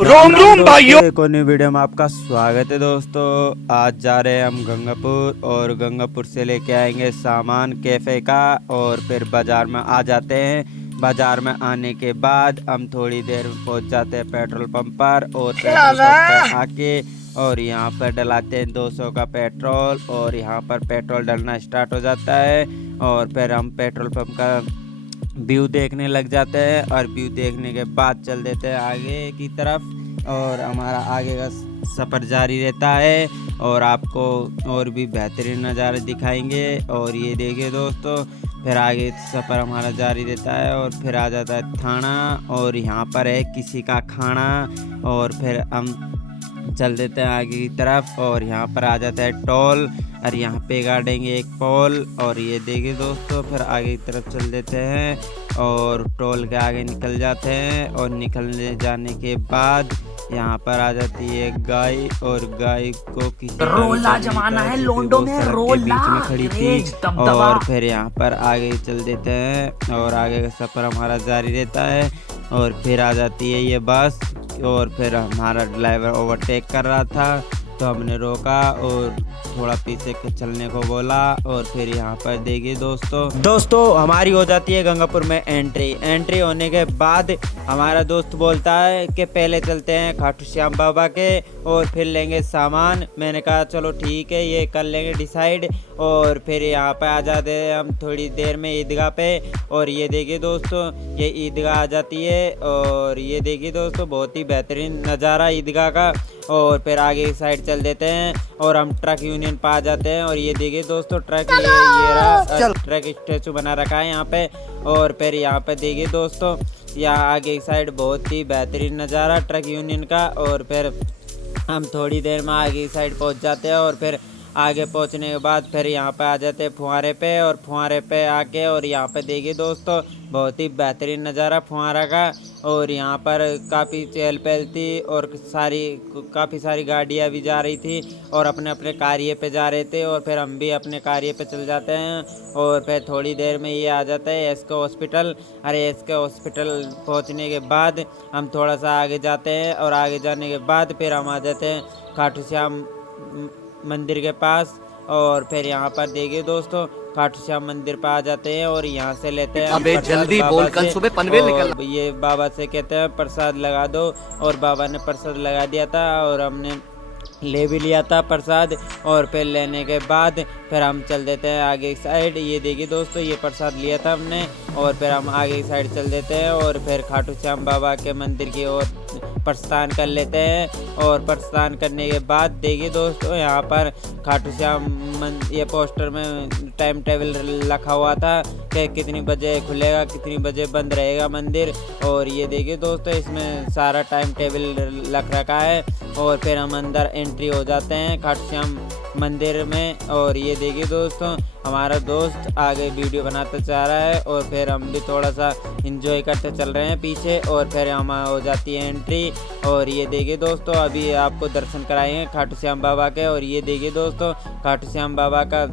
रोम रोम भाइयों। एक और नई वीडियो में आपका स्वागत है दोस्तों। आज जा रहे हैं हम गंगापुर और गंगापुर से लेके आएंगे सामान कैफ़े का और फिर बाज़ार में आ जाते हैं। बाज़ार में आने के बाद हम थोड़ी देर में पहुंच जाते हैं पेट्रोल पंप पर और पेट्रोल पंप पर आके और यहाँ पर डलाते हैं 200 का पेट्रोल और यहाँ पर पेट्रोल डलना स्टार्ट हो जाता है और फिर हम पेट्रोल पंप का व्यू देखने लग जाते हैं और व्यू देखने के बाद चल देते हैं आगे की तरफ और हमारा आगे का सफ़र जारी रहता है और आपको और भी बेहतरीन नज़ारे दिखाएंगे। और ये देखिए दोस्तों, फिर आगे सफ़र हमारा जारी रहता है और फिर आ जाता है थाना और यहाँ पर है किसी का खाना और फिर हम चल देते हैं आगे की तरफ और यहाँ पर आ जाता है टोल और यहाँ पे गाड़ेंगे एक पोल और ये देखिए दोस्तों, फिर आगे की तरफ चल देते हैं और टोल के आगे निकल जाते हैं और निकलने जाने के बाद यहाँ पर आ जाती है गाय और गाय को किसी रोला जमाना है लोंडो में, रोला बीच में खड़ी थी और फिर यहाँ पर आगे चल देते हैं और आगे का सफ़र हमारा जारी रहता है और फिर आ जाती है ये बस और फिर हमारा ड्राइवर ओवरटेक कर रहा था तो हमने रोका और थोड़ा पीछे चलने को बोला और फिर यहाँ पर देखिए दोस्तों हमारी हो जाती है गंगापुर में एंट्री होने के बाद हमारा दोस्त बोलता है कि पहले चलते हैं खाटू श्याम बाबा के और फिर लेंगे सामान। मैंने कहा चलो ठीक है, ये कर लेंगे डिसाइड। और फिर यहाँ पे आ जाते हैं हम थोड़ी देर में ईदगाह पे और ये देखिए दोस्तों, ये ईदगाह आ जाती है और ये देखिए दोस्तों बहुत ही बेहतरीन नज़ारा ईदगाह का। और फिर आगे की साइड चल देते हैं और हम ट्रक यूनियन पे आ जाते हैं और ये देखिए दोस्तों ट्रक ये रहा, ट्रक स्टेचू बना रखा है यहाँ पे। और फिर यहाँ पे देखिए दोस्तों, यहाँ आगे की साइड बहुत ही बेहतरीन नज़ारा ट्रक यूनियन का। और फिर हम थोड़ी देर में आगे की साइड पहुँच जाते हैं और फिर आगे पहुंचने के बाद फिर यहाँ पे आ जाते हैं फुहारे पे और फुहारे पे आके और यहाँ पे देखिए दोस्तों बहुत ही बेहतरीन नज़ारा फुहारा का। और यहाँ पर काफ़ी चहल पहल थी और काफ़ी सारी गाड़ियाँ भी जा रही थी और अपने अपने कार्य पे जा रहे थे और फिर हम भी अपने कार्य पे चल जाते हैं। और फिर थोड़ी देर में ये आ जाता है एसके हॉस्पिटल। अरे एसके हॉस्पिटल पहुँचने के बाद हम थोड़ा सा आगे जाते हैं और आगे जाने के बाद फिर हम आ जाते हैं खाटू श्याम मंदिर के पास। और फिर यहाँ पर देखिए दोस्तों खाटू श्याम मंदिर पर आ जाते हैं और यहाँ से लेते हैं अबे जल्दी बोल, कल सुबह पनवेल निकल। ये बाबा से कहते हैं प्रसाद लगा दो और बाबा ने प्रसाद लगा दिया था और हमने ले भी लिया था प्रसाद। और फिर लेने के बाद फिर हम चल देते हैं आगे की साइड। ये देखिए दोस्तों, ये प्रसाद लिया था हमने और फिर हम आगे की साइड चल देते हैं और फिर खाटू श्याम बाबा के मंदिर की ओर प्रस्थान कर लेते हैं। और प्रस्थान करने के बाद देखिए दोस्तों, यहाँ पर खाटू श्याम ये पोस्टर में टाइम टेबल रखा हुआ था कि कितनी बजे खुलेगा कितनी बजे बंद रहेगा मंदिर। और ये देखिए दोस्तों, इसमें सारा टाइम टेबल रख रखा है। और फिर हम अंदर एंट्री हो जाते हैं खाटू श्याम मंदिर में। और ये देखिए दोस्तों, हमारा दोस्त आगे वीडियो बनाता जा रहा है और फिर हम भी थोड़ा सा एंजॉय करते चल रहे हैं पीछे। और फिर हम हो जाती है एंट्री। और ये देखिए दोस्तों, अभी आपको दर्शन कराएंगे खाटू श्याम बाबा के। और ये देखिए दोस्तों, खाटू श्याम बाबा का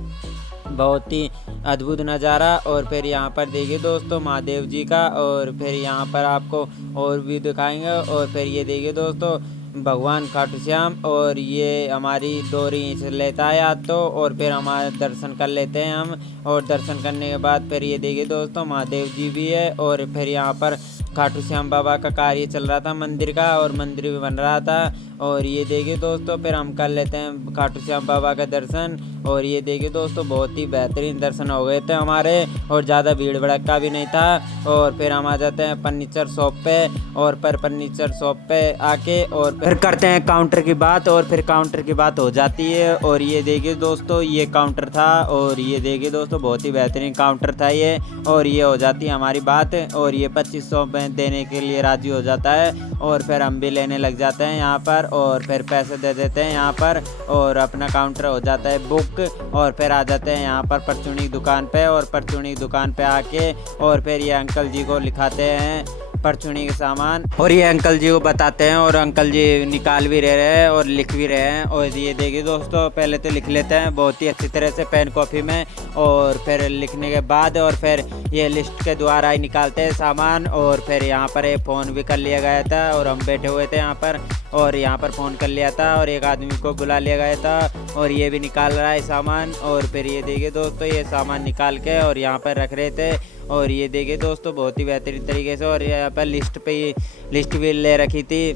बहुत ही अद्भुत नज़ारा। और फिर यहाँ पर देखिए दोस्तों महादेव जी का और फिर यहाँ पर आपको और भी दिखाएंगे। और फिर ये देखिए दोस्तों भगवान खाटू श्याम और ये हमारी डोरी से लेता है आज तो। और फिर हमारे दर्शन कर लेते हैं हम और दर्शन करने के बाद फिर ये देखिए दोस्तों महादेव जी भी है। और फिर यहाँ पर खाटू श्याम बाबा का कार्य चल रहा था मंदिर का और मंदिर भी बन रहा था। और ये देखिए दोस्तों, फिर हम कर लेते हैं खाटू श्याम बाबा का दर्शन। और ये देखिए दोस्तों बहुत ही बेहतरीन दर्शन हो गए थे हमारे और ज़्यादा भीड़ भड़का भी नहीं था। और फिर हम आ जाते हैं फर्नीचर शॉप पे और फिर फर्नीचर शॉप पे आके और फिर करते हैं काउंटर की बात। और फिर काउंटर की बात हो जाती है। और ये देखिए दोस्तों, ये काउंटर था और ये देखिए दोस्तों बहुत ही बेहतरीन काउंटर था ये। और ये हो जाती है हमारी बात और ये 2500 में देने के लिए राजी हो जाता है। और फिर हम भी लेने लग जाते हैं यहाँ पर और फिर पैसे दे देते हैं यहाँ पर और अपना काउंटर हो जाता है बुक। और फिर आ जाते हैं यहाँ पर परचूनी दुकान पे और परचूनी दुकान पे आके और फिर ये अंकल जी को लिखाते हैं परचूनी के सामान। और ये अंकल जी को बताते हैं और अंकल जी निकाल भी रहे हैं और लिख भी रहे हैं। और ये देखिए दोस्तों, पहले तो लिख लेते हैं बहुत ही अच्छी तरह से पेन कॉपी में, और फिर लिखने के बाद और फिर ये लिस्ट के द्वारा ही निकालते हैं सामान। और फिर यहाँ पर एक फ़ोन भी कर लिया गया था और हम बैठे हुए थे यहाँ पर, और यहाँ पर फ़ोन कर लिया था और एक आदमी को बुला लिया गया था और ये भी निकाल रहा है सामान। और फिर ये देखिए दोस्तों, ये सामान निकाल के और यहाँ पर रख रहे थे। और ये देखिए दोस्तों, बहुत ही बेहतरीन तरीके से। और यहाँ पर लिस्ट भी ले रखी थी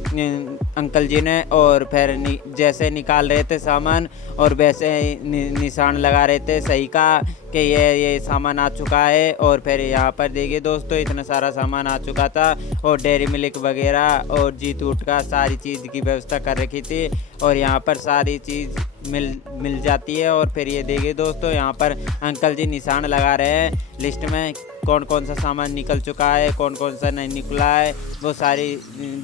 अंकल जी ने। और फिर जैसे निकाल रहे थे सामान और वैसे निशान लगा रहे थे सही का कि ये सामान आ चुका है। और फिर यहाँ पर देखिए दोस्तों, इतना सारा सामान आ चुका था और डेयरी मिल्क वगैरह और जीतूट का सारी चीज़ की व्यवस्था कर रखी थी। और यहाँ पर सारी चीज़ मिल जाती है। और फिर ये देखिए दोस्तों, यहाँ पर अंकल जी निशान लगा रहे हैं लिस्ट में कौन कौन सा सामान निकल चुका है, कौन कौन सा नहीं निकला है, वो सारी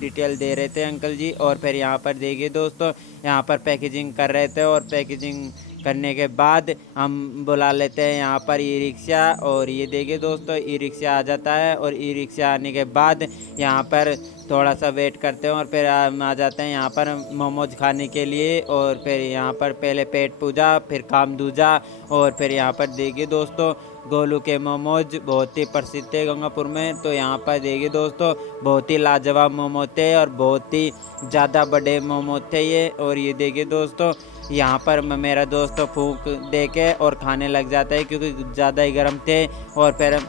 डिटेल दे रहे थे अंकल जी। और फिर यहाँ पर देखिए दोस्तों, यहाँ पर पैकेजिंग कर रहे थे और पैकेजिंग करने के बाद हम बुला लेते हैं यहाँ पर ई रिक्शा। और ये देखिए दोस्तों, ई रिक्शा आ जाता है और ई रिक्शा आने के बाद यहाँ पर थोड़ा सा वेट करते हैं और फिर हम आ जाते हैं यहाँ पर मोमोज खाने के लिए। और फिर यहाँ पर पहले पेट पूजा, फिर काम दूजा। और फिर यहाँ पर देखिए दोस्तों, गोलू के मोमोज बहुत ही प्रसिद्ध थे गंगापुर में। तो यहाँ पर देखिए दोस्तों, बहुत ही लाजवाब मोमोज थे और बहुत ही ज़्यादा बड़े मोमोज थे ये। और ये देखिए दोस्तों, यहाँ पर मेरा दोस्त फूंक दे के और खाने लग जाता है क्योंकि ज़्यादा ही गर्म थे। और फिर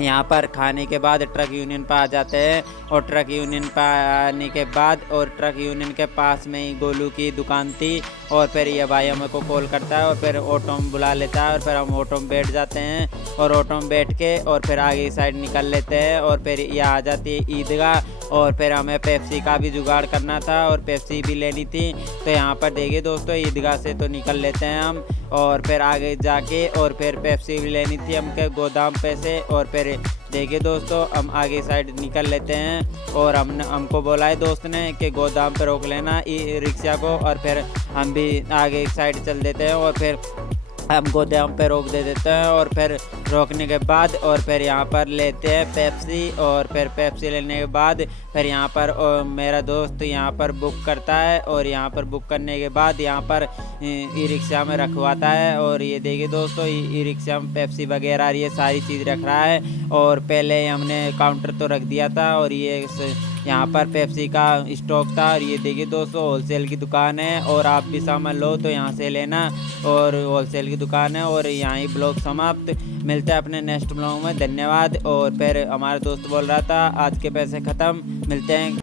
यहाँ पर खाने के बाद ट्रक यूनियन पर आ जाते हैं और ट्रक यूनियन पर आने के बाद और ट्रक यूनियन के पास में ही गोलू की दुकान थी। और फिर ये भाई हमें को कॉल करता है और फिर ऑटो में बुला लेता है और फिर हम ऑटो में बैठ जाते हैं और ऑटो में बैठ के और फिर आगे की साइड निकल लेते हैं। और फिर ये आ जाती है ईदगाह। और फिर हमें पेप्सी का भी जुगाड़ करना था और पेप्सी भी लेनी थी। तो यहाँ पर देखिए दोस्तों, ईदगाह से तो निकल लेते हैं हम और फिर आगे जाके और फिर पेप्सी भी लेनी थी हमके गोदाम पे से। और फिर देखिए दोस्तों, हम आगे साइड निकल लेते हैं और हमको बोला है दोस्त ने कि गोदाम पे रोक लेना ई रिक्शा को। और फिर हम भी आगे साइड चल देते हैं और फिर हम गोदाम पे रोक दे देते हैं। और फिर रोकने के बाद और फिर यहाँ पर लेते हैं पेप्सी। और फिर पेप्सी लेने के बाद फिर यहाँ पर मेरा दोस्त यहाँ पर बुक करता है और यहाँ पर बुक करने के बाद यहाँ पर ई रिक्शा में रखवाता है। और ये देखिए दोस्तों, ई रिक्शा में पेप्सी वगैरह ये सारी चीज़ रख रहा है। और पहले हमने काउंटर तो रख दिया था और ये यहाँ पर पेप्सी का स्टॉक था। और ये देखिए दोस्तों, होलसेल की दुकान है और आप भी सामान लो तो यहाँ से लेना। और होलसेल की दुकान है। और यहाँ ही ब्लॉग समाप्त। मिलते हैं अपने नेक्स्ट ब्लॉग में। धन्यवाद। और फिर हमारा दोस्त बोल रहा था आज के पैसे ख़त्म, मिलते हैं।